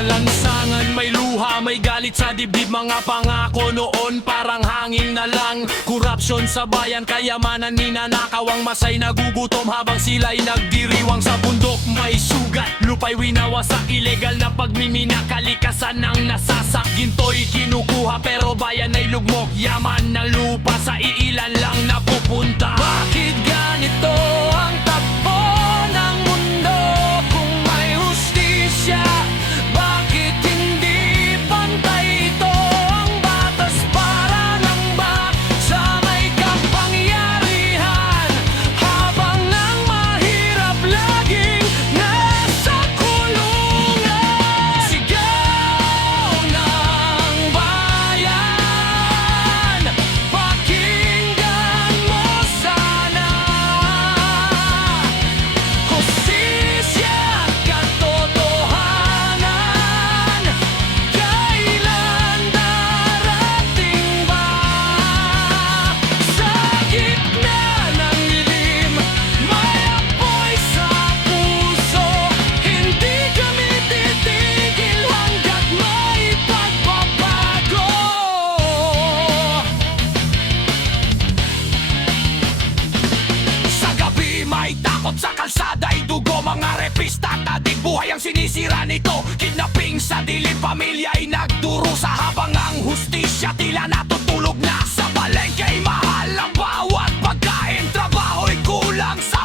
Sa lansangan may luha, may galit sa dibdib. Mga pangako noon parang hangin na lang. Korupsyon sa bayan, kayamanan ninanakaw. Ang masay nagugutom habang sila'y nagdiriwang. Sa bundok may sugat, lupa'y winawasak. Ilegal na pagmimina, kalikasan ang nasasak. Ginto'y kinukuha pero bayan ay lugmok. Yaman ng lupa sa iilan lang napupunta. Bakit ganito ang takbo ng mundo? Kung may hustisya, bakit hindi pantay ito? Ang batas para ng sa may kapangyarihan, habang ang mahirap laging nasa kulungan. Sigaw ng bayan, pakinggan mo sana. Hustisya at katotohanan, kailan darating ba? Sa gitna ng dilim, may apoy sa puso. Hindi kami titigil hanggat may pagbabago. Sa gabi may takot, sa kalsada'y dugo. Mga repista at ating buhay ang sinisira nito. Kidnapping sa dilim, pamilya'y nagdurusa. Habang ang hustisya tila natutulog na. Sa palengke'y mahal ang bawat pagkain. Trabaho'y kulang sa